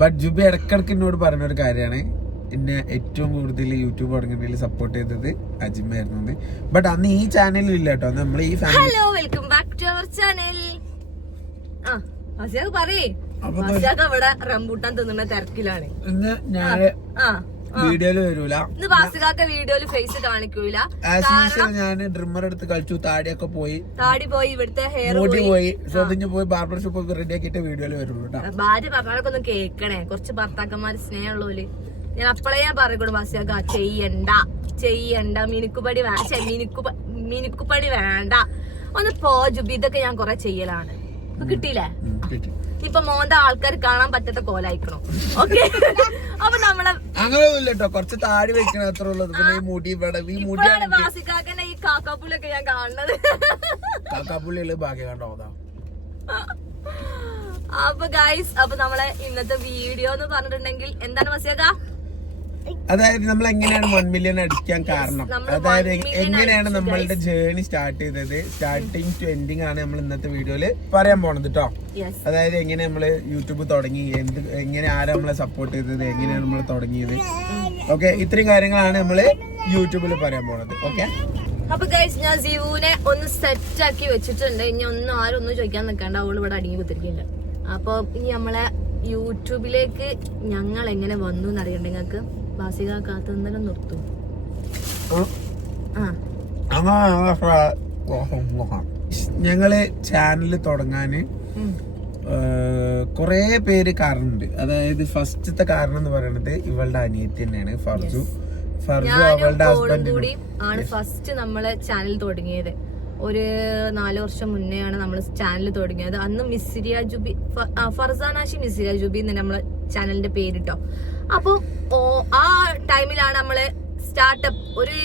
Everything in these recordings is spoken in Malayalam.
ബട്ട് ജുബി ഇടക്കിടക്ക് എന്നോട് പറഞ്ഞൊരു കാര്യമാണ്, എന്നെ ഏറ്റവും കൂടുതൽ യൂട്യൂബ് തുടങ്ങുന്നതിൽ സപ്പോർട്ട് ചെയ്തത് അജിമായിരുന്നു. ബട്ട് അന്ന് ഈ ചാനലിൽ ഇല്ല കേട്ടോ, നമ്മൾ ഈ hello welcome back to our channel. ഇവിടെ റംബൂട്ടാൻ തിന്നുന്ന തിരക്കിലാണ്. ഇന്ന് ഞാൻ വീഡിയോയില് വരൂല, ഇന്ന് ബാസികാക്ക വീഡിയോയില് ഫേസ് കാണിക്കൂല. ഞാൻ ഡ്രിമ്മർ എടുത്ത് കളിച്ചു, താടിയൊക്കെ പോയി, ഇവിടുത്തെ ഹെയർ പോയി, സ്വതഞ്ഞു പോയി, ബാർബർ ഷോപ്പ് റെഡി ആക്കിയിട്ട് വീഡിയോയില് വരുള്ളൂ. ഭാര്യ പറഞ്ഞൊക്കെ ഒന്ന് കേൾക്കണേ, കുറച്ച് ഭർത്താക്കന്മാര് സ്നേഹമുള്ളവര്. ഞാൻ അപ്പളേ ഞാൻ പറയൂ ബാസികാക്ക ചെയ്യണ്ട മിനുക്കുപണി വേണ്ട, ഒന്ന് പോ ജുബി, ഇതൊക്കെ ഞാൻ കൊറേ ചെയ്യലാണ്. കിട്ടിയില്ലേ? ഇപ്പൊ മോന്ത ആൾക്കാർ കാണാൻ പറ്റാത്ത കോലായിക്കണോ? ഓക്കെ, അപ്പൊ നമ്മളെ അങ്ങനെയൊന്നുമില്ല കേട്ടോ, കുറച്ച് താടി വെക്കണ അത്ര ഉള്ളത്. പിന്നെ ഈ മുടി ഇപ്പോഴാണ് ബാസിക്കാക്കന്റെ ഈ കാക്കാപ്പുള്ളൊക്കെ ഞാൻ കാണുന്നത്. കാക്കാപ്പുള്ളികള് ഭാഗ്യം കണ്ടോ. അപ്പൊ ഗൈസ്, അപ്പൊ നമ്മളെ ഇന്നത്തെ വീഡിയോ എന്ന് പറഞ്ഞിട്ടുണ്ടെങ്കിൽ എന്താണ് ബാസികാക്ക? അതായത് നമ്മൾ എങ്ങനെയാണ് 1 മില്യൺ അടിക്കാൻ കാരണം, അതായത് എങ്ങനെയാണ് നമ്മളുടെ ജേർണി സ്റ്റാർട്ട് ചെയ്തത്, സ്റ്റാർട്ടിങ് ടു എൻഡിങ് ആണ് നമ്മൾ ഇന്നത്തെ വീഡിയോയില് പറയാൻ പോണത് കേട്ടോ. അതായത് എങ്ങനെ നമ്മള് യൂട്യൂബ് തുടങ്ങി, എങ്ങനെ ആരാ നമ്മളെ സപ്പോർട്ട് ചെയ്തത്, എങ്ങനെയാണ് നമ്മൾ തുടങ്ങിയത്, ഓക്കെ, ഇത്രയും കാര്യങ്ങളാണ് നമ്മള് യൂട്യൂബിൽ പറയാൻ പോണത്. ഓക്കെ, അപ്പൊ ഗൈസ്, ഞാൻ ജീവുനെ ഒന്ന് സെറ്റ് ആക്കി വെച്ചിട്ടുണ്ട്. ഇനി ആരും ഒന്നും ചോദിക്കാൻ നിൽക്കണ്ട, അവള് ഇവിടെ അടിങ്ങി കുത്തിരിക്കില്ല. അപ്പൊ ഇനി നമ്മളെ യൂട്യൂബിലേക്ക് ഞങ്ങൾ എങ്ങനെ വന്നു എന്നറിയണ്ട നിങ്ങൾക്ക്. ബാസിക കാത്തുന്നേരം നിർത്തും. ഞങ്ങള് ചാനല് തുടങ്ങാന് കൊറേ പേര് കാരണമുണ്ട്. അതായത് ഫസ്റ്റത്തെ കാരണം എന്ന് പറയുന്നത് ഇവളുടെ അനിയത്തി തന്നെയാണ്, ഫർജു അവളുടെ ഹസ്ബൻഡ് കൂടി ആണ് ഫസ്റ്റ് നമ്മളെ ചാനൽ തുടങ്ങിയത്. ഒരു 4 വർഷം മുന്നേ ആണ് നമ്മൾ ചാനൽ തുടങ്ങിയത്. അന്ന് മിസ്സിരിയ ജുബി, ഫർസാനാഷി മിസ്സിരിയ ജുബി എന്ന് നമ്മളെ ചാനലിന്റെ പേരിട്ടോ. അപ്പൊ ആ ടൈമിലാണ് നമ്മള് സ്റ്റാർട്ടപ്പ് ഒരു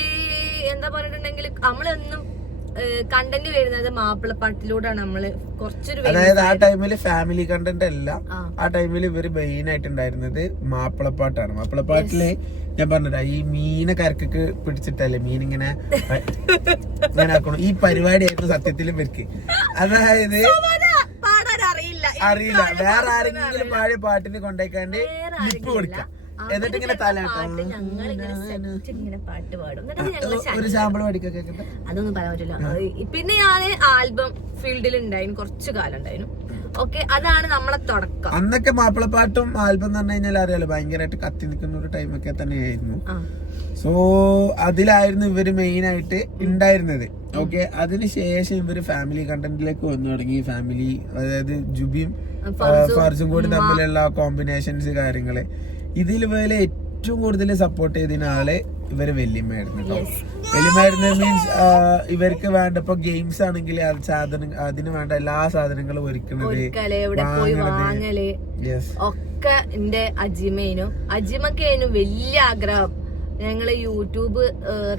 എന്താ പറഞ്ഞിട്ടുണ്ടെങ്കിൽ നമ്മളൊന്നും കണ്ടന്റ് വരുന്നത് മാപ്പിളപ്പാട്ടിലൂടെയാണ്. നമ്മള് കുറച്ചൊരു, അതായത് ആ ടൈമില് ഫാമിലി കണ്ടന്റ് അല്ല, ആ ടൈമിൽ ഇവര് മെയിൻ ആയിട്ടുണ്ടായിരുന്നത് മാപ്പിളപ്പാട്ടാണ്. മാപ്പിളപ്പാട്ടില് ഞാൻ പറഞ്ഞില്ല, ഈ മീനെ കരക്കൊക്കെ പിടിച്ചിട്ടല്ലേ മീനിങ്ങനെ ഇങ്ങനെ ആക്കണം, ഈ പരിപാടിയായിരുന്നു സത്യത്തിൽ ഇവർക്ക്. അതായത് അറിയില്ല, വേറെ ആരെങ്കിലും പാടിയ പാട്ടിന് കൊണ്ടേക്കാണ്ട് ലിപ്പ് കൊടുക്കാം, എന്നിട്ട് ഇങ്ങനെ ഒരു സാമ്പിൾ പഠിക്കൊക്കെ. അതൊന്നും പറയാൻ പറ്റില്ല. പിന്നെ ഞാൻ ആൽബം ഫീൽഡിൽ ഉണ്ടായിരുന്നു, കുറച്ചു കാലം ഉണ്ടായിരുന്നു. ഓക്കെ, അതാണ് നമ്മളെ തുടക്കം. അന്നൊക്കെ മാപ്പിളപ്പാട്ടും ആൽബം എന്ന് പറഞ്ഞു കഴിഞ്ഞാൽ അറിയാലോ, ഭയങ്കരമായിട്ട് കത്തി നിൽക്കുന്ന ഒരു ടൈമൊക്കെ തന്നെയായിരുന്നു. സോ അതിലായിരുന്നു ഇവര് മെയിൻ ആയിട്ട് ഉണ്ടായിരുന്നത്. ഓക്കെ, അതിനുശേഷം ഇവര് ഫാമിലി കണ്ടന്റിലേക്ക് വന്നു തുടങ്ങി. ഫാമിലി, അതായത് ജുബിയും ഫർസും കൂടി തമ്മിലുള്ള കോമ്പിനേഷൻസ്, കാര്യങ്ങള്. ഇതിൽ പോലെ ഏറ്റവും കൂടുതൽ സപ്പോർട്ട് ചെയ്തതിന് ആള് ഇവര് വല്യമ്മയായിരുന്നു കേട്ടോ. വല്യമ്മയായിരുന്നു മീൻസ് ഇവർക്ക് വേണ്ടപ്പോ ഗെയിംസ് ആണെങ്കിൽ അതിന് വേണ്ട എല്ലാ സാധനങ്ങളും ഒരുക്കുന്നത് ഒക്കെ എന്റെ അജിമക്കേനു വലിയ ആഗ്രഹം. ഞങ്ങള് യൂട്യൂബ്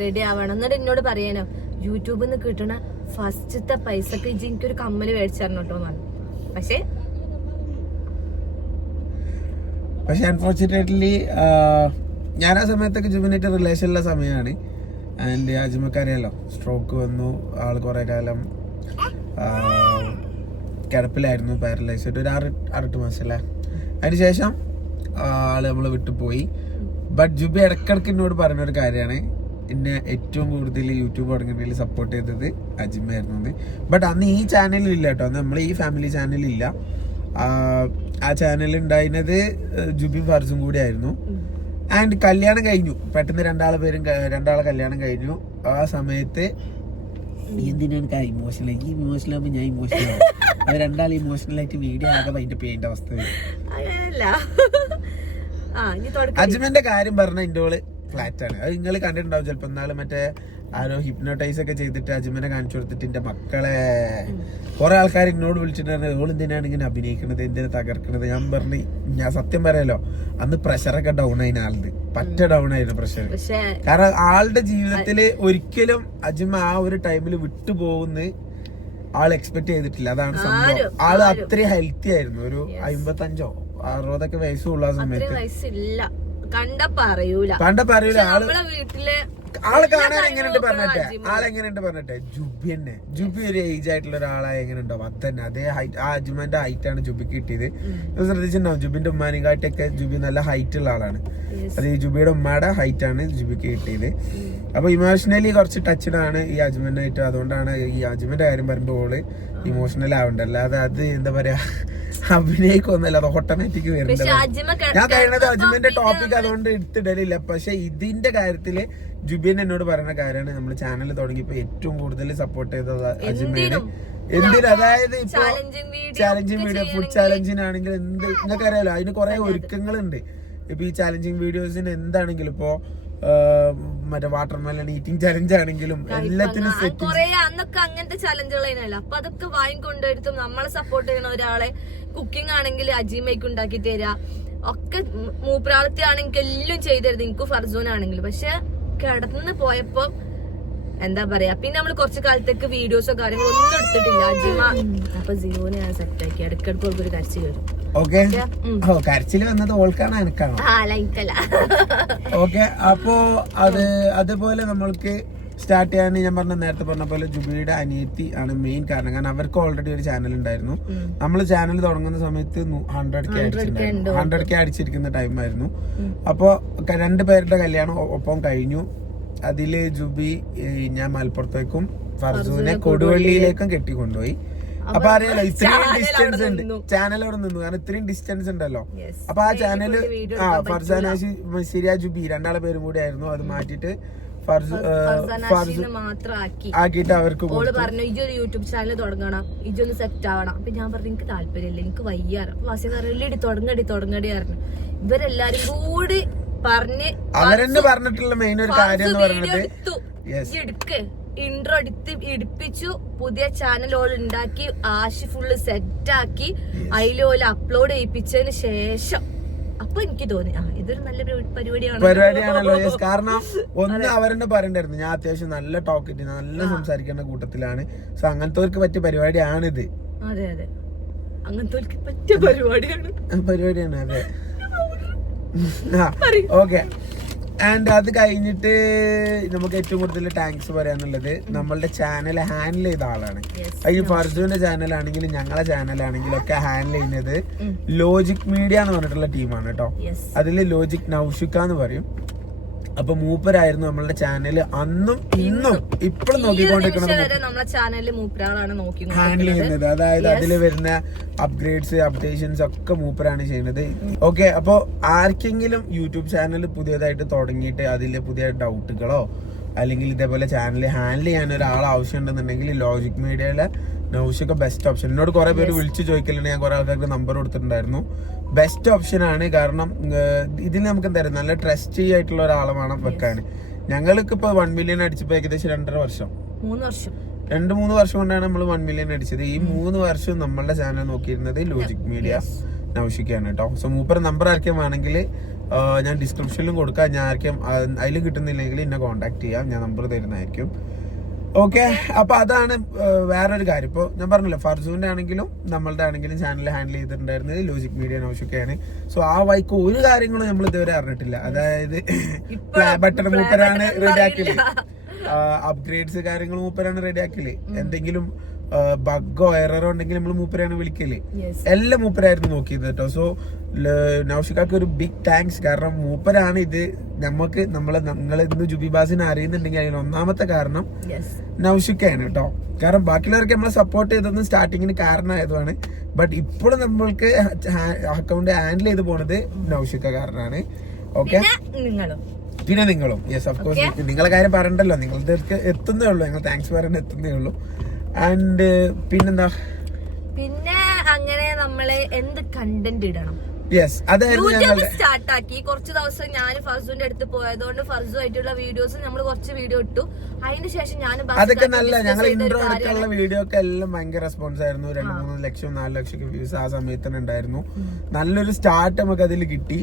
റെഡി ആവണം. എന്നിട്ട് എന്നോട് പറയാനോ, യൂട്യൂബിൽ നിന്ന് കിട്ടണ ഫസ്റ്റത്തെ പൈസക്ക് എനിക്കൊരു കമ്മല് മേടിച്ചായിരുന്നു കേട്ടോ എന്നാണ്. പക്ഷെ അൺഫോർച്ചുനേറ്റ്ലി ഞാൻ ആ സമയത്തൊക്കെ ജുബിനായിട്ട് റിലേഷനുള്ള സമയമാണ്. ആൻഡ് അജിമക്കറിയാലോ, സ്ട്രോക്ക് വന്നു, ആള് കുറെ കാലം കിടപ്പിലായിരുന്നു, പാരലൈസ്ഡ്, ഒരു 6-8 മാസം അല്ലേ. അതിനുശേഷം ആള് നമ്മള് വിട്ടുപോയി. ബട്ട് ജുബി ഇടക്കിടക്ക് എന്നോട് പറഞ്ഞൊരു കാര്യമാണ്, എന്നെ ഏറ്റവും കൂടുതൽ യൂട്യൂബ് തുടങ്ങുന്നതിൽ സപ്പോർട്ട് ചെയ്തത് അജിമായിരുന്നു. ബട്ട് അന്ന് ഈ ചാനലിൽ ഇല്ല കേട്ടോ, നമ്മൾ ഈ ഫാമിലി ചാനലില്ല. ആ ചാനൽ ഉണ്ടായിരുന്നത് ജുബിയും ഫർസും കൂടി ആയിരുന്നു. ആൻഡ് കല്യാണം കഴിഞ്ഞു, പെട്ടെന്ന് രണ്ടാളെ കല്യാണം കഴിഞ്ഞു. ആ സമയത്ത് എന്തിനാണ് ഇമോഷണൽ ആകുമ്പോ ഞാൻ ഇമോഷണൽ ആവും. അത് രണ്ടാൾ ഇമോഷണൽ ആയിട്ട് വീഡിയോ ആകെ അതിന്റെ പേന്റെ അവസ്ഥ. അജ്മന്റെ കാര്യം പറഞ്ഞ ഇൻഡോള് ഫ്ലാറ്റ് ആണ്. അത് നിങ്ങൾ കണ്ടിട്ടുണ്ടാവും ചിലപ്പോ. എന്നാലും മറ്റേ ആരോ ഹിപ്നോട്ടൈസ് ഒക്കെ ചെയ്തിട്ട് അജ്മനെ കാണിച്ചു കൊടുത്തിട്ട് എന്റെ മക്കളെ കുറെ ആൾക്കാർ എന്നോട് വിളിച്ചിട്ടുണ്ട്, ഓൾ എന്തിനാണ് ഇങ്ങനെ അഭിനയിക്കണത്, എന്തിനാ തകർക്കണത്. ഞാൻ പറഞ്ഞു, ഞാൻ സത്യം പറയാലോ, അന്ന് പ്രഷറൊക്കെ ഡൗൺ ആയിന്, ആളുടെ പറ്റ ഡൗൺ ആയിരുന്നു പ്രഷർ. കാരണം ആളുടെ ജീവിതത്തില് ഒരിക്കലും അജ്മ ആ ഒരു ടൈമിൽ വിട്ടുപോകുന്ന ആൾ എക്സ്പെക്ട് ചെയ്തിട്ടില്ല. അതാണ് സംഭവം. ആള് അത്രയും ഹെൽത്തി ആയിരുന്നു. ഒരു 55-60 വയസ്സുള്ള ആ സമയത്ത് കണ്ട പറയൂല. നമ്മളെ വീട്ടില് ആളെ കാണാൻ എങ്ങനെയുണ്ട് പറഞ്ഞിട്ടെ, ആളെങ്ങനെയുണ്ട് പറഞ്ഞിട്ടെ, ജുബി തന്നെ. ജുബി ഒരു ഏജ് ആയിട്ടുള്ള ഒരാളെ എങ്ങനെ ഉണ്ടാവും, അത് തന്നെ അതേ ഹൈറ്റ്. ആ അജ്മന്റെ ഹൈറ്റ് ആണ് ജുബിക്ക് കിട്ടിയത്. ശ്രദ്ധിച്ചിട്ടുണ്ടാവും, ജുബിന്റെ ഉമ്മാനെക്കാട്ടൊക്കെ ജുബി നല്ല ഹൈറ്റ് ഉള്ള ആളാണ്. അത് ഈ ജുബിയുടെ ഉമ്മയുടെ ഹൈറ്റ് ആണ് ജുബിക്ക് കിട്ടിയത്. അപ്പൊ ഇമോഷണലി കുറച്ച് ടച്ച്ഡ് ആണ് ഈ അജ്മനായിട്ട്. അതുകൊണ്ടാണ് ഈ അജ്മന്റെ കാര്യം പറയുമ്പോൾ ഇമോഷണൽ ആവണ്ട, അല്ലാതെ അത് എന്താ പറയാ അഭിനയിക്കൊന്നല്ല, അത് ഓട്ടോമാറ്റിക് വരുന്നത്. ഞാൻ കഴിയുന്നത് അജ്മന്റെ ടോപ്പിക് അതുകൊണ്ട് എടുത്തിടലില്ല. പക്ഷെ ഇതിന്റെ കാര്യത്തില് ജുബിൻ എന്നോട് പറയുന്ന കാര്യമാണ്, നമ്മൾ ചാനൽ തുടങ്ങിയപ്പോ ഏറ്റവും കൂടുതൽ സപ്പോർട്ട് ചെയ്തത് അജ്മയാണ്. എന്തിനും, അതായത് ഇപ്പൊ ചാലഞ്ചിങ് വീഡിയോ, ഫുഡ് ചാലഞ്ചിനാണെങ്കിൽ എന്ത് നിങ്ങൾക്ക് അറിയാലോ, അതിന് കുറെ ഒരുക്കങ്ങളുണ്ട്. ഇപ്പൊ ഈ ചാലഞ്ചിങ് വീഡിയോസിന് എന്താണെങ്കിലും ഇപ്പൊ മറ്റേ വാട്ടർമെലൺ ഈറ്റിംഗ് ചലഞ്ച് ആണെങ്കിലും എല്ലാത്തിനും അന്നൊക്കെ അങ്ങനത്തെ ചലഞ്ചുകളായിരുന്നല്ലോ. അപ്പൊ അതൊക്കെ വാങ്ങിക്കൊണ്ടെടുത്തും നമ്മളെ സപ്പോർട്ട് ചെയ്യുന്ന ഒരാളെ, കുക്കിംഗ് ആണെങ്കിൽ അജീമയ്ക്ക് ഉണ്ടാക്കി തരാ, ഒക്കെ മൂപ്പരാളത്തെ ആണെങ്കിൽ എല്ലാം ചെയ്തിരുന്നു, എനിക്ക് ഫർസൂൻ ആണെങ്കിൽ. പക്ഷെ കിടന്ന് പോയപ്പോ എന്താ പറയാ, പിന്നെ നമ്മള് കുറച്ചു കാലത്തേക്ക് വീഡിയോസോ കാര്യങ്ങളോ ഒന്നും എടുത്തിട്ടില്ല അജീമ. അപ്പൊ ജിയോനെ ഞാൻ സെറ്റാക്കി, ഇടയ്ക്കിടയ്ക്ക് ഒരു കരച്ചു കയറും. കരച്ചില് വന്നത് ഓൾക്കാണോ എനിക്കാണോ? ഓക്കെ. അപ്പോ അതുപോലെ നമ്മൾക്ക് സ്റ്റാർട്ട് ചെയ്യാൻ ഞാൻ നേരത്തെ പറഞ്ഞ പോലെ ജുബിയുടെ അനിയത്തി ആണ് മെയിൻ കാരണം. കാരണം അവർക്ക് ഓൾറെഡി ഒരു ചാനൽ ഉണ്ടായിരുന്നു. നമ്മൾ ചാനൽ തുടങ്ങുന്ന സമയത്ത് 100K അടിച്ചിരിക്കുന്ന ടൈമായിരുന്നു. അപ്പോ 2 പേരുടെ കല്യാണം ഒപ്പം കഴിഞ്ഞു. അതില് ജുബി ഞാൻ മലപ്പുറത്തേക്കും ഫർസൂനെ കൊടുവള്ളിയിലേക്കും കെട്ടിക്കൊണ്ടുപോയി. അപ്പൊ അറിയാലോ ഇത്രയും ഡിസ്റ്റൻസ് ഉണ്ട്, ചാനൽ അവിടെ നിന്നു. കാരണം ഇത്രയും ഡിസ്റ്റൻസ് ഉണ്ടല്ലോ. അപ്പൊ ആ ചാനല് ഫർസാനാശി മിസിരിയ ജുബി രണ്ടാളെ പേരും കൂടി ആയിരുന്നു. അത് മാറ്റിട്ട് ആക്കിയിട്ട് അവർക്ക് പറഞ്ഞു ഇജൊരു യൂട്യൂബ് ചാനൽ തുടങ്ങണം, ഇജൊന്ന് സെറ്റ് ആവണം. അപ്പൊ ഞാൻ പറഞ്ഞു എനിക്ക് താല്പര്യമില്ല, എനിക്ക് വയ്യാറ്. വാസി പറയല്ലേ തുടങ്ങടി പറഞ്ഞു. ഇവരെല്ലാരും കൂടി പറഞ്ഞ് അവരെന്നെ പറഞ്ഞിട്ടുള്ള മെയിൻ ഒരു കാര്യം എന്ന് പറയുന്നത് ഇൻട്രോ ഇടിപ്പിച്ചു, പുതിയ ചാനൽ ഓൾ ഉണ്ടാക്കി, ആശി ഫുള്ള് സെറ്റാക്കി, അതിലോല് അപ്ലോഡ് ചെയ്യിപ്പിച്ചതിന് ശേഷം അപ്പൊ എനിക്ക് തോന്നി ഇതൊരു നല്ല പരിപാടിയാണല്ലോ. കാരണം ഒന്ന് അവരെന്നെ പറയണ്ടായിരുന്നു, ഞാൻ അത്യാവശ്യം നല്ല ടോക്കിറ്റ് നല്ല സംസാരിക്കേണ്ട കൂട്ടത്തിലാണ്. സോ അങ്ങനത്തെ പറ്റിയ പരിപാടിയാണിത്. അതെ അതെ, അങ്ങനത്തെ പറ്റിയ പരിപാടിയാണ്. അതെ. ഓക്കെ. ആൻഡ് അത് കഴിഞ്ഞിട്ട് നമുക്ക് ഏറ്റവും കൂടുതൽ താങ്ക്സ് പറയാനുള്ളത് നമ്മളുടെ ചാനൽ ഹാൻഡിൽ ചെയ്ത ആളാണ്. ഈ ഫർസൂന്റെ ചാനലാണെങ്കിലും ഞങ്ങളെ ചാനലാണെങ്കിലും ഒക്കെ ഹാൻഡിൽ ചെയ്യുന്നത് ലോജിക് മീഡിയ എന്ന് പറഞ്ഞിട്ടുള്ള ടീമാണ് കേട്ടോ. അതില് ലോജിക് നൗഷിക എന്ന് പറയും. അപ്പൊ മൂപ്പരായിരുന്നു നമ്മളുടെ ചാനല് അന്നും ഇന്നും ഇപ്പോഴും നോക്കിക്കൊണ്ടിരിക്കുന്നത്, ഹാൻഡിൽ ചെയ്യുന്നത്. അതായത് അതിൽ വരുന്ന അപ്ഗ്രേഡ്സ് അപ്ഡേഷൻസ് ഒക്കെ മൂപ്പരാണ് ചെയ്യുന്നത്. ഓക്കെ. അപ്പൊ ആർക്കെങ്കിലും യൂട്യൂബ് ചാനൽ പുതിയതായിട്ട് തുടങ്ങിയിട്ട് അതിലെ പുതിയ ഡൗട്ടുകളോ അല്ലെങ്കിൽ ഇതേപോലെ ചാനൽ ഹാൻഡിൽ ചെയ്യാൻ ഒരാൾ ആവശ്യമുണ്ടെന്നുണ്ടെങ്കിൽ ലോജിക് മീഡിയയിലെ നൗഷിക ബെസ്റ്റ് ഓപ്ഷൻ. എന്നോട് കുറെ പേര് വിളിച്ചു ചോദിക്കലുണ്ട്, ഞാൻ കുറെ ആൾക്കാർക്ക് നമ്പർ കൊടുത്തിട്ടുണ്ടായിരുന്നു. ബെസ്റ്റ് ഓപ്ഷൻ ആണ്. കാരണം ഇതിൽ നമുക്ക് എന്തായാലും നല്ല ട്രസ്റ്റ് ആയിട്ടുള്ള ഒരാളെ വേണം വെക്കാൻ. ഞങ്ങൾക്ക് ഇപ്പൊ 1 മില്യൺ അടിച്ചപ്പോ ഏകദേശം 2.5 വർഷം 2-3 വർഷം കൊണ്ടാണ് നമ്മൾ 1 മില്യൺ അടിച്ചത്. ഈ 3 വർഷം നമ്മളുടെ ചാനൽ നോക്കിയിരുന്നത് ലോജിക് മീഡിയ നൗഷികയാണ് കേട്ടോ. സോ മൂപ്പർ നമ്പർ ആർക്കും വേണമെങ്കിൽ ഞാൻ ഡിസ്ക്രിപ്ഷനിലും കൊടുക്കാം. ഞാൻ ആർക്കും അതിൽ കിട്ടുന്നില്ലെങ്കിൽ എന്നെ കോൺടാക്ട് ചെയ്യാം, ഞാൻ നമ്പർ തരുന്നതായിരിക്കും. ഓക്കെ. അപ്പൊ അതാണ് വേറൊരു കാര്യം. ഇപ്പൊ ഞാൻ പറഞ്ഞല്ലോ ഫർസൂന്റെ ആണെങ്കിലും നമ്മളുടെ ആണെങ്കിലും ചാനൽ ഹാൻഡിൽ ചെയ്തിട്ടുണ്ടായിരുന്നത് ലോജിക് മീഡിയ നൗഷികയാണ്. സോ ആ വൈക്ക് ഒരു കാര്യങ്ങളും നമ്മൾ ഇതുവരെ അറിഞ്ഞിട്ടില്ല. അതായത് ബട്ടൺ മൂപ്പരാണ് റെഡിയാക്കല്, അപ്ഗ്രേഡ്സ് കാര്യങ്ങൾ മൂപ്പരാണ് റെഡിയാക്കല്, എന്തെങ്കിലും ബഗ്ഗോ എററോ ഉണ്ടെങ്കിൽ നമ്മൾ മൂപ്പരാണ് വിളിക്കല്, എല്ലാം മൂപ്പരായിരുന്നു നോക്കിയത് കേട്ടോ. സോ നൗഷികക്ക് ഒരു ബിഗ് താങ്ക്സ്. കാരണം മൂപ്പരാണ് ഇത് നമുക്ക് നിങ്ങൾ ഇന്ന് ജുബിബാസിനെ അറിയുന്നുണ്ടെങ്കിൽ അതിന് ഒന്നാമത്തെ കാരണം നൗഷികയാണ് കേട്ടോ. കാരണം ബാക്കിയുള്ളവർക്ക് നമ്മളെ സപ്പോർട്ട് ചെയ്തൊന്നും സ്റ്റാർട്ടിങ്ങിന് കാരണമായതുമാണ്. ബട്ട് ഇപ്പോഴും നമ്മൾക്ക് അക്കൗണ്ട് ഹാൻഡിൽ ചെയ്ത് പോണത് നൗഷിക കാരണമാണ്. ഓക്കെ. പിന്നെ നിങ്ങളും യെസ് ഓഫ് കോഴ്സ് നിങ്ങളെ കാര്യം പറയണ്ടല്ലോ, നിങ്ങളുടെ എത്തുന്നേ ഉള്ളൂ, ഞങ്ങൾ താങ്ക്സ് പറയാൻ എത്തുന്നേ ഉള്ളൂ. ആൻഡ് പിന്നെന്താ, പിന്നെ അങ്ങനെ നമ്മളെ എന്ത് കണ്ടന്റ് ഇടണം യൂട്യൂബ് സ്റ്റാർട്ടാക്കി. കുറച്ച് ദിവസം ഞാൻ ഫർസൂന്റെ അടുത്ത് പോയതുകൊണ്ട് ഫർസു ആയിട്ടുള്ള വീഡിയോസ് നമ്മൾ കുറച്ച് വീഡിയോ ഇട്ടു. അതിന് ശേഷം ഞാൻ അതൊക്കെ നല്ല ഞങ്ങൾ ഇൻട്രോ എടുത്തുള്ള വീഡിയോ ഒക്കെ എല്ലാം ഭയങ്കര റെസ്പോൺസ് ആയിരുന്നു. 2-3 ലക്ഷം 4 ലക്ഷം വ്യൂസ് ആ സമയത്ത് തന്നെ ഉണ്ടായിരുന്നു. നല്ലൊരു സ്റ്റാർട്ട് നമുക്ക് അതിൽ കിട്ടി.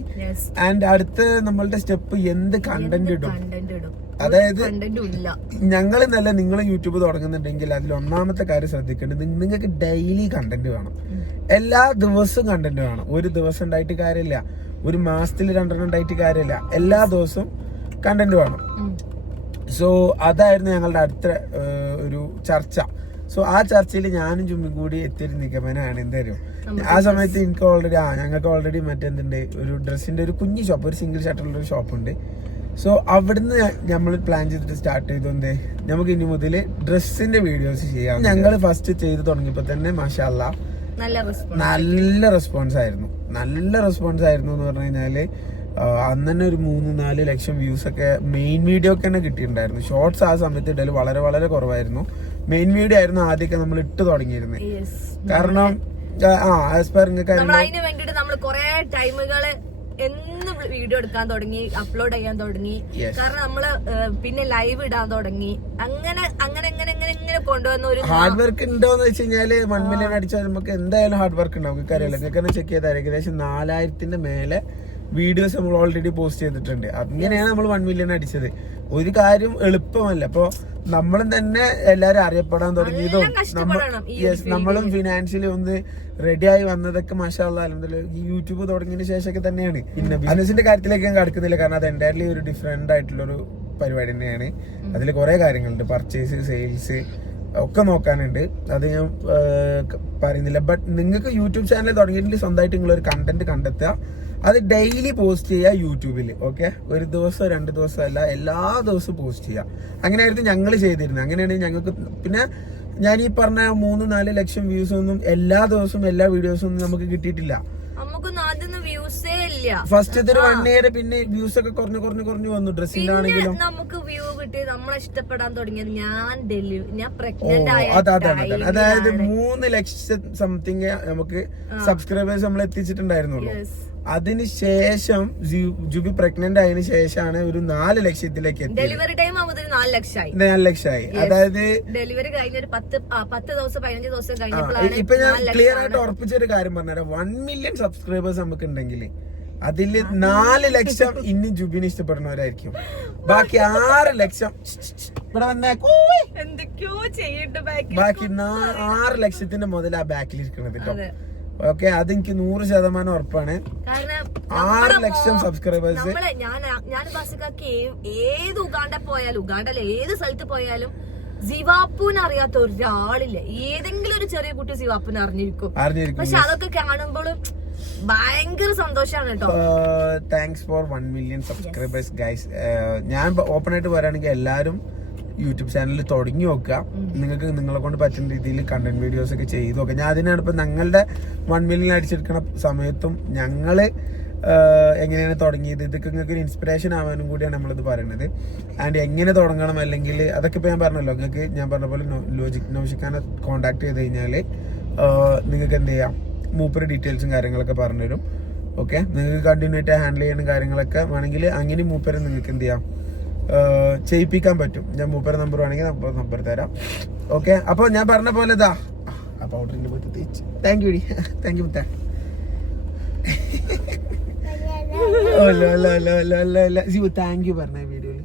ആൻഡ് അടുത്ത് നമ്മളുടെ സ്റ്റെപ്പ് എന്ത് കണ്ടന്റ് ഇടും. അതായത് ഞങ്ങൾ നല്ല നിങ്ങൾ യൂട്യൂബ് തുടങ്ങുന്നുണ്ടെങ്കിൽ അതിൽ ഒന്നാമത്തെ കാര്യം ശ്രദ്ധിക്കേണ്ടത് നിങ്ങൾക്ക് ഡെയിലി കണ്ടന്റ് വേണം. എല്ലാ ദിവസവും കണ്ടന്റ് വേണം. ഒരു ദിവസം ഉണ്ടായിട്ട് കാര്യമില്ല, ഒരു മാസത്തിൽ 2 ഉണ്ടായിട്ട് കാര്യമില്ല. എല്ലാ ദിവസവും കണ്ടന്റ് വേണം. സോ അതായിരുന്നു ഞങ്ങളുടെ അടുത്ത ഒരു ചർച്ച. സോ ആ ചർച്ചയിൽ ഞാനും ജുമ്മിയും കൂടി എത്തിയൊരു നിഗമനമാണ് എന്തായാലും ആ സമയത്ത് എനിക്ക് ഓൾറെഡി ഞങ്ങൾക്ക് ഓൾറെഡി മറ്റെന്തുണ്ട് ഒരു ഡ്രസ്സിന്റെ ഒരു കുഞ്ഞു ഷോപ്പ്, ഒരു സിംഗിൾ ഷട്ടറുള്ള ഒരു ഷോപ്പുണ്ട്. സോ അവിടുന്ന് നമ്മൾ പ്ലാൻ ചെയ്തിട്ട് സ്റ്റാർട്ട് ചെയ്തു എന്ത് നമുക്ക് ഇനി മുതൽ ഡ്രസ്സിന്റെ വീഡിയോസ് ചെയ്യാം. ഞങ്ങൾ ഫസ്റ്റ് ചെയ്ത് തുടങ്ങിയപ്പോൾ തന്നെ മാഷാ അല്ലാ നല്ല റെസ്പോൺസ് ആയിരുന്നു എന്ന് പറഞ്ഞു കഴിഞ്ഞാല് അന്ന് തന്നെ ഒരു 3-4 ലക്ഷം വ്യൂസ് ഒക്കെ മെയിൻ വീഡിയോ ഒക്കെ തന്നെ കിട്ടിയിട്ടുണ്ടായിരുന്നു. ഷോർട്സ് ആ സമയത്ത് ഇടയിൽ വളരെ വളരെ കുറവായിരുന്നു. മെയിൻ വീഡിയോ ആയിരുന്നു ആദ്യമൊക്കെ നമ്മൾ ഇട്ട് തുടങ്ങിയിരുന്നത്. കാരണം ആസ് പെർ എന്ന് വീഡിയോ എടുക്കാൻ തുടങ്ങി, അപ്ലോഡ് ചെയ്യാൻ തുടങ്ങി. കാരണം നമ്മള് പിന്നെ ലൈവ് ഇടാൻ തുടങ്ങി. അങ്ങനെ കൊണ്ടുവന്ന ഒരു ഹാർഡ് വർക്ക് ഉണ്ടോന്ന് വെച്ച് കഴിഞ്ഞാല് 1 മില്യൺ അടിച്ചാൽ നമുക്ക് എന്തായാലും ഹാർഡ് വർക്ക് ഉണ്ടാവും. നിങ്ങൾക്ക് അറിയില്ല, നിങ്ങൾക്ക് ചെക്ക് ചെയ്താൽ ഏകദേശം 4000-ന്റെ മേലെ വീഡിയോസ് നമ്മൾ ഓൾറെഡി പോസ്റ്റ് ചെയ്തിട്ടുണ്ട്. അങ്ങനെയാണ് നമ്മൾ 1 മില്യൺ അടിച്ചത്. ഒരു കാര്യം എളുപ്പമല്ല. അപ്പൊ നമ്മളും തന്നെ എല്ലാരും അറിയപ്പെടാൻ തുടങ്ങിയതും നമ്മളും ഫിനാൻഷ്യലി ഒന്ന് റെഡി ആയി വന്നതൊക്കെ മാഷാ അല്ലാ അൽഹംദുലില്ലാഹ് ഈ യൂട്യൂബ് തുടങ്ങിയതിന് ശേഷമൊക്കെ തന്നെയാണ്. പിന്നെ ബിസിനസിന്റെ കാര്യത്തിലേക്ക് ഞാൻ കടക്കുന്നില്ല, കാരണം അത് എൻ്റയർലി ഒരു ഡിഫറെന്റ് ആയിട്ടുള്ള ഒരു പരിപാടി തന്നെയാണ്. അതിൽ കുറെ കാര്യങ്ങളുണ്ട്, പർച്ചേസ്, സെയിൽസ് ഒക്കെ നോക്കാനുണ്ട്. അത് ഞാൻ പറയുന്നില്ല. ബട്ട് നിങ്ങൾക്ക് യൂട്യൂബ് ചാനൽ തുടങ്ങിയിട്ടുണ്ടെങ്കിൽ സ്വന്തമായിട്ട് നിങ്ങളൊരു കണ്ടന്റ് കണ്ടെത്തുക, അത് ഡെയിലി പോസ്റ്റ് ചെയ്യുക യൂട്യൂബിൽ. ഓക്കെ, 1 ദിവസം 2 ദിവസം അല്ല, എല്ലാ ദിവസവും പോസ്റ്റ് ചെയ്യുക. അങ്ങനെയായിരുന്നു ഞങ്ങൾ ചെയ്തിരുന്നത്. അങ്ങനെയാണ് ഞങ്ങൾക്ക്. പിന്നെ ഞാൻ ഈ പറഞ്ഞ 3-4 ലക്ഷം വ്യൂസ് ഒന്നും എല്ലാ ദിവസവും എല്ലാ വീഡിയോസും ഒന്നും നമുക്ക് കിട്ടിയിട്ടില്ല. ഫസ്റ്റ് ഒരു 1 ഇയർ പിന്നെ വ്യൂസ് ഒക്കെ കുറഞ്ഞു വന്നു. ഡ്രസ്സിലാണെങ്കിലും നമുക്ക് വ്യൂ കിട്ടി, നമ്മളെ ഇഷ്ടപ്പെടാൻ തുടങ്ങിയത് ഞാൻ പ്രഗ്നന്റ് ആയ അതായത് 3 ലക്ഷം സംതിങ് നമുക്ക് സബ്സ്ക്രൈബേഴ്സ് നമ്മൾ എത്തിച്ചിട്ടുണ്ടായിരുന്നുള്ളൂ. അതിനുശേഷം ജുബി പ്രഗ്നന്റ് ആയതിനു ശേഷമാണ് ഒരു 4 ലക്ഷത്തിലേക്ക് എത്തി. Delivery time 4 ലക്ഷമായി. അതായത് ഡെലിവറി കഴിഞ്ഞ ഒരു 10 ദിവസം 15 ദിവസം കഴിഞ്ഞപ്പോഴാണ്. ഇപ്പൊ ഞാൻ ക്ലിയർ ആയിട്ട് ഉറപ്പിച്ചൊരു കാര്യം പറഞ്ഞുതരാം. 1 മില്യൺ സബ്സ്ക്രൈബേഴ്സ് നമുക്ക് ഉണ്ടെങ്കിൽ അതിൽ 4 ലക്ഷം ഇനി ജുബിനെ ഇഷ്ടപ്പെടുന്നവരായിരിക്കും. ബാക്കി 6 ലക്ഷം ഇവിടെ എന്തൊക്കെയോ ചെയ്യട്ടെ. ബാക്കി 6 ലക്ഷത്തിന്റെ മുതൽ ആ ബാക്കിൽ ഇരിക്കണത് കേട്ടോ. ഓക്കെ, അതെനിക്ക് 100% ഉറപ്പാണ്. 6 ലക്ഷം സബ്സ്ക്രൈബേഴ്സ്. ഞാൻ ബസ്സിക്കാർക്ക് ഏത് ഉഗാണ്ട പോയാലും, ഉഗാണ്ടല്ല ഏത് സ്ഥലത്ത് പോയാലും സിവാപ്പൂന് അറിയാത്ത ഒരാളില്ല. ഏതെങ്കിലും ഒരു ചെറിയ കുട്ടി സിവാപ്പൂന് അറിഞ്ഞിരിക്കും. പക്ഷെ അതൊക്കെ കാണുമ്പോഴും ഭയങ്കര സന്തോഷമാണ് കേട്ടോ. Thanks for 1 million subscribers guys. ഞാൻ ഓപ്പൺ ആയിട്ട് പറയുകയാണെങ്കിൽ എല്ലാരും യൂട്യൂബ് ചാനൽ തുടങ്ങി നോക്കുക. നിങ്ങൾക്ക് നിങ്ങളെ കൊണ്ട് പറ്റുന്ന രീതിയിൽ കണ്ടന്റ് വീഡിയോസ് ഒക്കെ ചെയ്ത് നോക്കുക. ഞാൻ അതിനാണ് ഇപ്പൊ ഞങ്ങളുടെ 1 മില്യൺ അടിച്ചെടുക്കുന്ന സമയത്തും ഞങ്ങള് എങ്ങനെയാണ് തുടങ്ങിയത്, ഇതൊക്കെ നിങ്ങൾക്ക് ഒരു ഇൻസ്പിറേഷൻ ആവാനും കൂടിയാണ് നമ്മളിത് പറയുന്നത്. ആൻഡ് എങ്ങനെ തുടങ്ങണം, അല്ലെങ്കിൽ അതൊക്കെ ഇപ്പൊ ഞാൻ പറഞ്ഞല്ലോ, നിങ്ങൾക്ക് ഞാൻ പറഞ്ഞ പോലെ നൗഷിഖാനെ കോൺടാക്ട് ചെയ്ത് കഴിഞ്ഞാല് നിങ്ങൾക്ക് എന്ത് ചെയ്യാം, മൂപ്പര് ഡീറ്റെയിൽസും കാര്യങ്ങളൊക്കെ പറഞ്ഞുതരും. ഓക്കെ, നിങ്ങൾക്ക് കണ്ടിന്യൂ ആയിട്ട് ഹാൻഡിൽ ചെയ്യുന്ന കാര്യങ്ങളൊക്കെ വേണമെങ്കിൽ അങ്ങനെ മൂപ്പര് നിങ്ങൾക്ക് എന്ത് ചെയ്യാം, ചെയ്യിപ്പിക്കാൻ പറ്റും. ഞാൻ മൂപ്പര നമ്പർ വേണമെങ്കിൽ നമ്പർ തരാം. ഓക്കെ, അപ്പൊ ഞാൻ പറഞ്ഞ പോലെ ഇതാ ആ പൗഡറിന്റെ പോയിട്ട് തേച്ച്. താങ്ക് യു മുത്ത. താങ്ക് യു പറഞ്ഞ വീഡിയോയില്.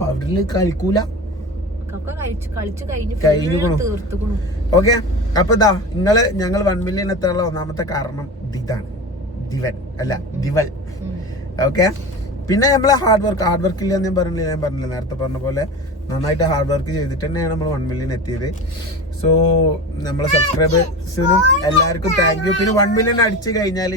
പൗഡറിൽ കളിക്കൂല. ഓക്കെ, അപ്പൊ ഇതാ ഞങ്ങൾ 1 മില്യൺ എത്താനുള്ള ഒന്നാമത്തെ കാരണം ഇതാണ്, ദിവൽ. ഓക്കെ, പിന്നെ നമ്മളെ ഹാർഡ് വർക്ക് ഇല്ല ഞാൻ പറഞ്ഞില്ല നേരത്തെ പറഞ്ഞ പോലെ നന്നായിട്ട് ഹാർഡ് വർക്ക് ചെയ്തിട്ട് തന്നെയാണ് നമ്മൾ 1 മില്യൺ എത്തിയത്. സോ നമ്മളെ സബ്സ്ക്രൈബേഴ്സിനും എല്ലാവർക്കും താങ്ക് യു. പിന്നെ 1 മില്യൺ അടിച്ചു കഴിഞ്ഞാൽ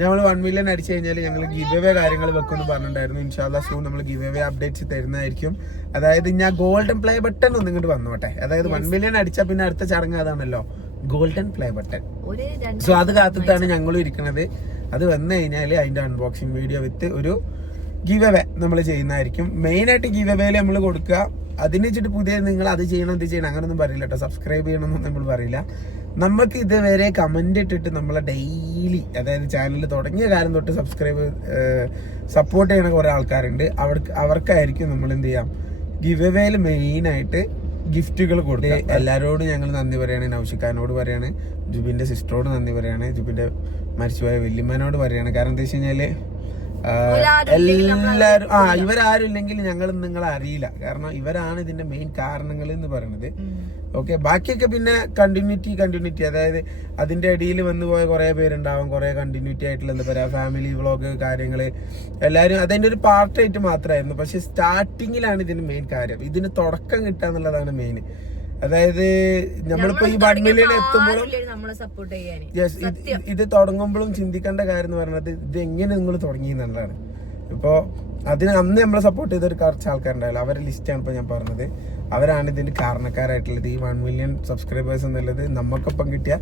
ഞങ്ങൾ 1 മില്യൺ അടിച്ചു കഴിഞ്ഞാൽ ഞങ്ങൾ ഗിവ് അവേ കാര്യങ്ങൾ വെക്കുമെന്ന് പറഞ്ഞിട്ടുണ്ടായിരുന്നു. ഇൻഷാല്ലാ സൂൺ നമ്മൾ ഗിവ് അവേ അപ്ഡേറ്റ്സ് തരുന്നതായിരിക്കും. അതായത് ഞാൻ ഗോൾഡൻ പ്ലേ ബട്ടൺ ഒന്ന് ഇങ്ങോട്ട് വന്നോട്ടെ. അതായത് 1 മില്യൺ അടിച്ചാൽ പിന്നെ അടുത്ത ചടങ്ങ് അതാണല്ലോ, ഗോൾഡൻ പ്ലേ ബട്ടൺ. സോ അത് കാത്തിട്ടാണ് ഞങ്ങളും ഇരിക്കുന്നത്. അത് വന്നു കഴിഞ്ഞാൽ അതിന്റെ അൺബോക്സിംഗ് വീഡിയോ വിത്ത് ഒരു ഗിവ് അവേ നമ്മൾ ചെയ്യുന്നതായിരിക്കും. മെയിൻ ആയിട്ട് ഗിവ് അവേയിൽ നമ്മൾ കൊടുക്കുക. അതിന് വെച്ചിട്ട് പുതിയ നിങ്ങൾ അത് ചെയ്യണം ഇത് ചെയ്യണം അങ്ങനൊന്നും പറയില്ല കേട്ടോ. സബ്സ്ക്രൈബ് ചെയ്യണമെന്നൊന്നും നമ്മൾ പറയില്ല. നമുക്ക് ഇതുവരെ കമന്റ് ഇട്ടിട്ട് നമ്മളെ ഡെയിലി, അതായത് ചാനൽ തുടങ്ങിയ കാലം തൊട്ട് സപ്പോർട്ട് ചെയ്യണ കുറെ ആൾക്കാരുണ്ട്. അവർക്കായിരിക്കും നമ്മൾ എന്ത് ചെയ്യാം, ഗിവ് അവേയിൽ മെയിൻ ആയിട്ട് ഗിഫ്റ്റുകൾ കൊടുക്കുക. എല്ലാവരോടും ഞങ്ങൾ നന്ദി പറയാണ്. നൗഷിഖാനോട് പറയാണ്, ജുബിന്റെ സിസ്റ്ററോട് നന്ദി പറയാണ്, ജുബിന്റെ മരിച്ചുപോയ വല്യമ്മനോട് പറയാണ്. കാരണം എന്താ വെച്ച് കഴിഞ്ഞാല് എല്ലാരും ഇവരാരും ഇല്ലെങ്കിൽ ഞങ്ങൾ നിങ്ങളെ അറിയില്ല. കാരണം ഇവരാണ് ഇതിന്റെ മെയിൻ കാരണങ്ങൾ എന്ന് പറയുന്നത്. ഓക്കെ, ബാക്കിയൊക്കെ പിന്നെ കണ്ടിന്യൂറ്റി, അതായത് അതിന്റെ ഇടയിൽ വന്നു പോയ കുറെ പേരുണ്ടാവും, കുറെ കണ്ടിന്യൂറ്റി ആയിട്ടുള്ള എന്താ പറയാ ഫാമിലി വ്ളോഗ് കാര്യങ്ങള് എല്ലാരും അതിന്റെ ഒരു പാർട്ടായിട്ട് മാത്രമായിരുന്നു. പക്ഷെ സ്റ്റാർട്ടിങ്ങിലാണ് ഇതിന് മെയിൻ കാര്യം, ഇതിന് തുടക്കം കിട്ടുക എന്നുള്ളതാണ് മെയിൻ. അതായത് നമ്മളിപ്പോ ഈ 1 മില്യൺ എത്തുമ്പോഴും ഇത് തുടങ്ങുമ്പോഴും ചിന്തിക്കേണ്ട കാര്യം എന്ന് പറയുന്നത് ഇത് എങ്ങനെ നിങ്ങൾ തുടങ്ങി എന്നുള്ളതാണ്. ഇപ്പോ അതിന് അന്ന് നമ്മളെ സപ്പോർട്ട് ചെയ്ത ഒരു കുറച്ച് ആൾക്കാരുണ്ടാവില്ല, അവരുടെ ലിസ്റ്റാണ് ഇപ്പൊ ഞാൻ പറഞ്ഞത്. അവരാണ് ഇതിന്റെ കാരണക്കാരായിട്ടുള്ളത്. ഈ 1 മില്യൺ സബ്സ്ക്രൈബേഴ്സ് എന്നുള്ളത് നമുക്കൊപ്പം കിട്ടിയ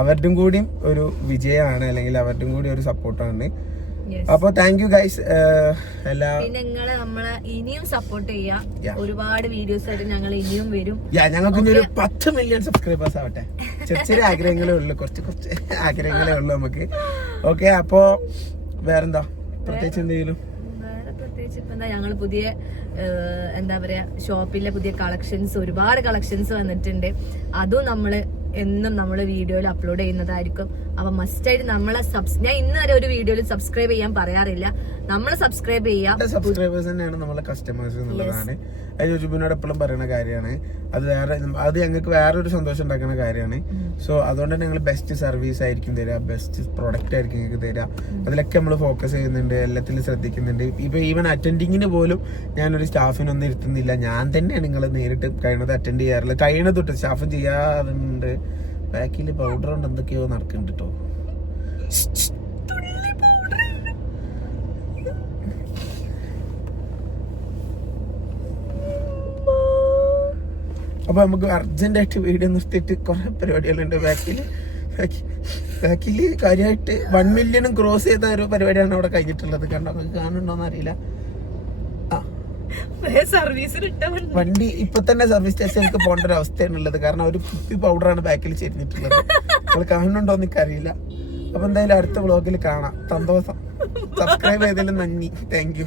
അവരുടെയും കൂടി ഒരു വിജയമാണ്, അല്ലെങ്കിൽ അവരുടെയും കൂടി ഒരു സപ്പോർട്ടാണ്. അപ്പൊ താങ്ക് യു ഗൈസ്. നിങ്ങള് നമ്മളെ ഇനിയും സപ്പോർട്ട് ചെയ്യാം. ഒരുപാട് വീഡിയോസ് ആയിട്ട് ഞങ്ങൾ ഇനിയും വരും. ഞങ്ങൾക്ക് ഇനി ഒരു 10 മില്യൺ സബ്സ്ക്രൈബേഴ്സ് ആവട്ടെ. ചെറിയ ആഗ്രഹങ്ങളേ ഉള്ളു, കുറച്ച് ആഗ്രഹങ്ങളേ ഉള്ളു നമുക്ക്. ഓക്കെ, അപ്പൊ വേറെന്താ പ്രത്യേകിച്ച് എന്തെങ്കിലും? പ്രത്യേകിച്ച് ഇപ്പൊ എന്താ, ഞങ്ങൾ പുതിയ എന്താ പറയാ ഷോപ്പിലെ പുതിയ കളക്ഷൻസ്, ഒരുപാട് കളക്ഷൻസ് വന്നിട്ടുണ്ട്. അതും നമ്മള് എന്നും നമ്മള് വീഡിയോയിൽ അപ്ലോഡ് ചെയ്യുന്നതായിരിക്കും. അപ്പൊ മസ്റ്റായിട്ട് നമ്മളെ ഞാൻ ഇന്ന് വരെ ഒരു വീഡിയോയിൽ സബ്സ്ക്രൈബ് ചെയ്യാൻ പറയാറില്ല, നമ്മളെ സബ്സ്ക്രൈബ് ചെയ്യാം. സബ്സ്ക്രൈബേഴ്സ് തന്നെയാണ് നമ്മളെ കസ്റ്റമേഴ്സ് എന്നുള്ളതാണ് യൂട്യൂബിനോട് എപ്പോഴും പറയുന്ന കാര്യമാണ്. അത് ഞങ്ങൾക്ക് വേറൊരു സന്തോഷം ഉണ്ടാക്കുന്ന കാര്യമാണ്. സോ അതുകൊണ്ട് തന്നെ ഞങ്ങൾ ബെസ്റ്റ് സർവീസ് ആയിരിക്കും തരിക, ബെസ്റ്റ് പ്രൊഡക്റ്റ് ആയിരിക്കും ഞങ്ങൾക്ക് തരിക. അതിലൊക്കെ നമ്മൾ ഫോക്കസ് ചെയ്യുന്നുണ്ട്, എല്ലാത്തിലും ശ്രദ്ധിക്കുന്നുണ്ട്. ഇപ്പൊ ഈവൻ അറ്റൻഡിങ്ങിന് പോലും ഞാനൊരു സ്റ്റാഫിനൊന്നും ഇരുത്തുന്നില്ല, ഞാൻ തന്നെയാണ് നിങ്ങൾ നേരിട്ട് കഴിയുന്നത് അറ്റൻഡ് ചെയ്യാറില്ല. കഴിയുന്നത് തൊട്ട് സ്റ്റാഫും ചെയ്യാറുണ്ട്. ബാക്കിൽ പൗഡർ കൊണ്ട് എന്തൊക്കെയോ നടക്കുന്നുണ്ട് കേട്ടോ. അപ്പൊ നമുക്ക് അർജന്റായിട്ട് വീഡിയോ നിർത്തിയിട്ട് കുറെ പരിപാടികളുണ്ട് ബാക്കില് കാര്യമായിട്ട് 1 മില്യണും ക്രോസ് ചെയ്ത ഒരു പരിപാടിയാണ് അവിടെ കഴിഞ്ഞിട്ടുള്ളത്. കാണുന്നുണ്ടോന്ന് അറിയില്ല. വണ്ടി ഇപ്പൊ തന്നെ സർവീസ് സ്റ്റേഷനിലേക്ക് പോകേണ്ട ഒരു അവസ്ഥയാണുള്ളത്. കാരണം ഒരു കുപ്പി പൗഡറാണ് ബാക്കിൽ ചെരിഞ്ഞിട്ടുള്ളത്. നിങ്ങൾ കാണുന്നുണ്ടോന്ന് എനിക്കറിയില്ല. അപ്പൊ എന്തായാലും അടുത്ത വ്ളോഗിൽ കാണാം. സന്തോഷം. സബ്സ്ക്രൈബ് ചെയ്തതിലും നന്ദി. Thank you.